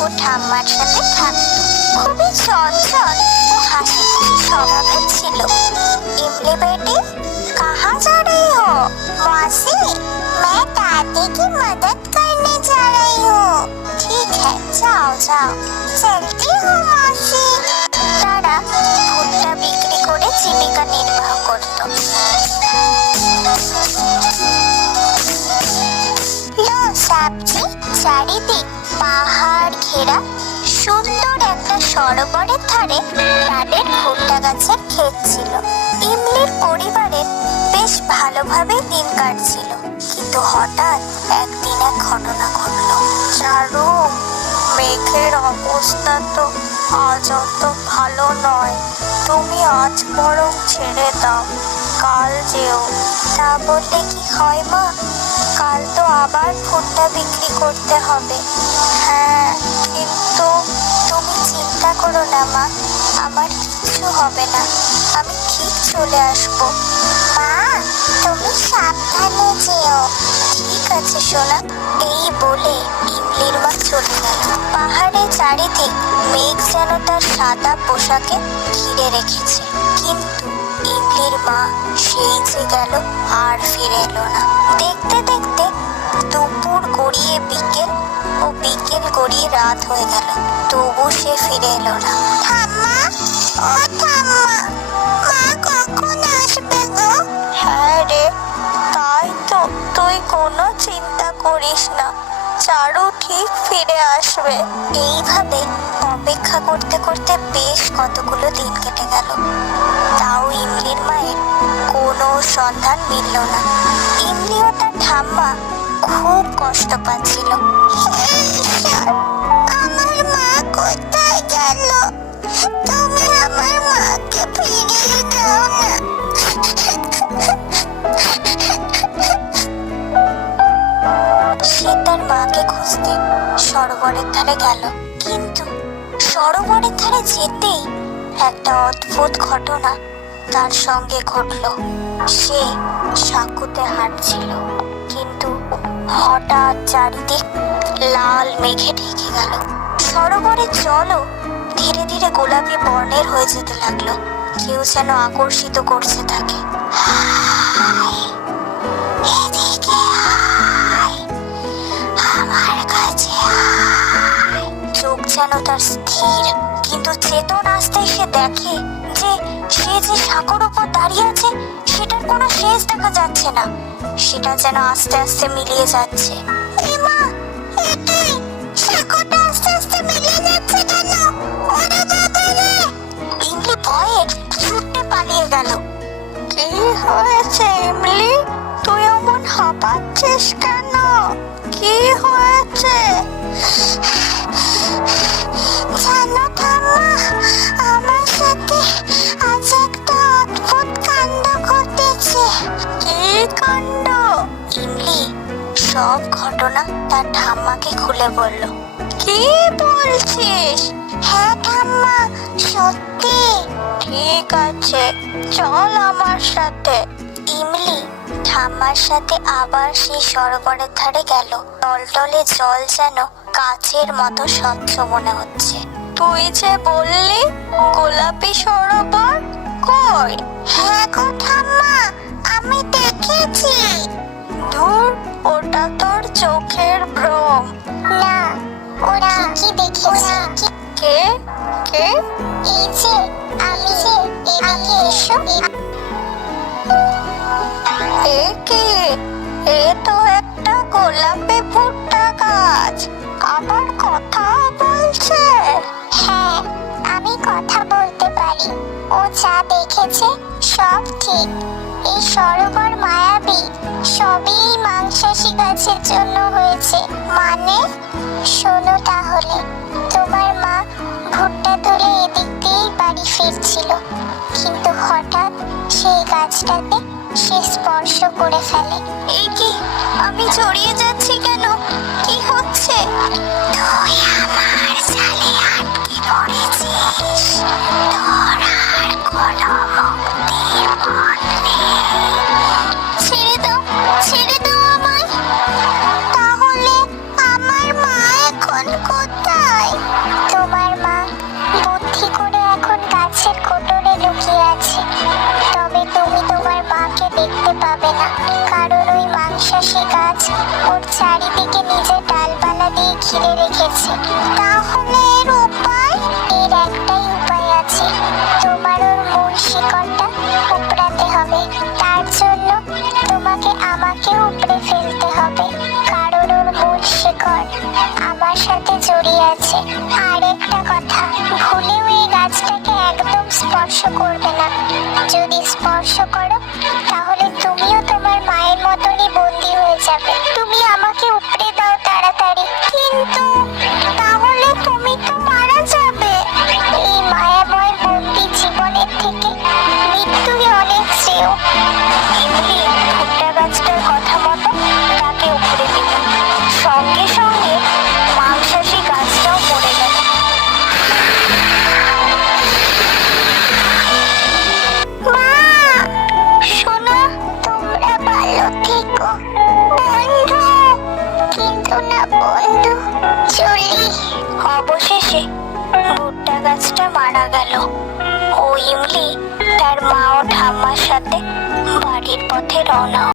ও ঠাম্মার সাথে থাকতো। খুবই চঞ্চল ও হাসি খুশি স্বভাবের ছিল। इमली बेटी कहाँ जा रही हो? मौसी, मैं दादी की मदद करने जा रही हूँ। ठीक है, जाओ जाओ। चलती हूँ मौसी। तारा भुट्टा बिक्री करे जीविका निर्वाह करतो। लो साबजी, চারিদিক পাহাড় ঘেরা সুন্দর একটা সরোবরের ধারে তাদের ভুট্টা গাছের ক্ষেত ছিল। ইমলির পরিবারের বেশ ভালোভাবে দিন কাটছিল, কিন্তু হঠাৎ একদিন এক ঘটনা ঘটলো। চারু, মেঘের অবস্থা তো আজ অত ভালো নয়, তুমি আজ বরং ছেড়ে দাও, কাল যেও। তা বললে কি হয় মা, কাল তো আবার ভুট্টা বিক্রি করতে হবে। হ্যাঁ, কিন্তু তুমি চিন্তা করো না মা, আমার কিচ্ছু হবে না, আমি ঠিক চলে আসবো। মা, তুমি সাবধানে যেও। ঠিক আছে সোনা। এই বলে ইমলির মা চলে গেল। পাহাড়ে চারিদিক মেঘ যেন তার সাদা পোশাকে ঘিরে রেখেছে, কিন্তু ইমলির মা সেই যে গেল আর ফিরে এলো না। দেখতে দেখতে দুপুর গড়িয়ে বিকেল ও বিকেল গড়িয়ে রাত হয়ে গেল, তবু সে ফিরে এলো না। ঠাম্মা, ও ঠাম্মা, মা কখন আসবে গো? হ্যাঁ রে, তাই তো, তুই কোনো চিন্তা করিস না, চারু ঠিক ফিরে আসবে। এইভাবে অপেক্ষা করতে করতে বেশ কতগুলো দিন কেটে গেল, তাও ইমলির মায়ের কোনো সন্ধান মিলল না। ইমলি ও তার ঠাম্মা খুব কষ্ট পাচ্ছিল। আমার মা কোথায় গেল? তুমি আমার মাকে ফিরিয়ে দাও না। সে তার মাকে খুঁজতে সরোবরের ধারে গেল, কিন্তু সরোবরের ধারে যেতেই একটা অদ্ভুত ঘটনা তার সঙ্গে ঘটল। সে সাঁকুতে হাঁটছিল, কিন্তু হঠাৎ চারিদিক লাল মেঘে ঢেকে গেল। সরোবরের জলও ধীরে ধীরে গোলাপি বর্ণের হয়ে যেতে লাগলো, কেউ যেন আকর্ষিত করছে তাকে। এদিকে আয়, আমার কাছে আয়। চোখ যেন তার স্থির, কিন্তু চেতন আসতেই সে দেখে যে সে যে সাঁকোর উপর দাঁড়িয়ে আছে সেটার কোনো শেষ দেখা যাচ্ছে না, সেটা যেন আস্তে আস্তে মিলিয়ে যাচ্ছে। এমা, এটাই সাঁকোটা আস্তে আস্তে মিলিয়ে যাচ্ছে কেন? ওরে বাবা রে! ইমলি ভয়ে ছুটে পালিয়ে গেল। কি হয়েছে ইমলি, তুই এমন হাঁপাচ্ছিস কেন? কি হয়েছে? জানো ঠাম্মা, আমার সাথে আজ একটা অদ্ভুত কাণ্ড ঘটেছে। কি কাণ্ড? ইমলি সব ঘটনা তার ঠাম্মাকে খুলে বলল। কি বলছিস? হ্যাঁ ঠাম্মা, সত্যি। ঠিক আছে, চল আমার সাথে। ইমলি ঠাম্মার সাথে আবার সেই সরোবরের ধারে গেল। টলটলে জল যেন কাচের মতো স্বচ্ছ মনে হচ্ছে। তুই যে বললি গোলাপি সরোবর, কই? হ্যাঁ গো ঠাম্মা, আমি দেখেছি। ধুর, ওটা তোর চোখের ভ্রম। না, ওরা কি দেখেছি? কে কে? এই যে আমি, এদিকে এসো। এ কি? এ তো একটা গোলাপি ভুট্টা গাছ, আবার কথা বলছে। হ্যাঁ, আমি কথা বলতে পারি। ও যা দেখেছে সব ঠিক। এই সরোবর মায়াবী, সবই এই মাংসাশী গাছের জন্য হয়েছে। মানে? শোনো তাহলে, তোমার মা ভুট্টা তুলে এদিক দিয়েই বাড়ি ফিরছিল, কিন্তু হঠাৎ সেই গাছটাকে সে স্পর্শ করে ফেলে। এই কি, আমি জড়িয়ে যাচ্ছি কেন? কি হচ্ছে? তুই আমার জালে আটকে পড়েছিস, তোর আর কোনো মুক্তির পথ নেই। ছেড়ে দাও, ছেড়ে দাও আমায়। তাহলে আমার মা এখন কোথায়? আছে। তাহলে এর উপায়? এর একটাই উপায় আছে, তোমার ওর মূল শিকড়টা উপড়াতে হবে। তার জন্য তোমাকে আমাকে উপড়ে ফেলতে হবে, কারণ ওর মূল শিকড় আমার সাথে জড়িয়ে আছে। আর একটা কথা, ভুলেও এই গাছটাকে একদম স্পর্শ করবে না। যদি স্পর্শ করো তাহলে তুমিও তোমার মায়ের মতনই বন্দি হয়ে যাবে। তুমি আমাকে উপড়ে দাও তাড়াতাড়ি। কিন্তু তাহলে তুমি তো মারা যাবে। এই মায়াময় বন্দি জীবনের থেকে মৃত্যুই অনেক শ্রেয়। ইমলি ভুট্টা গাছটার কথা মতো তাকে উপড়ে দিল। সঙ্গে সঙ্গে মাংসাশী গাছটাও পড়ে গেল। মা, শোনো, তোমরা ভালো থেকো। বন্ধু, কিন্তু না বন্ধু, চলি। অবশেষে ভুট্টা গাছটা মারা গেল ও ইমলি তার মা ও ঠাম্মার সাথে বাড়ির পথে রওনা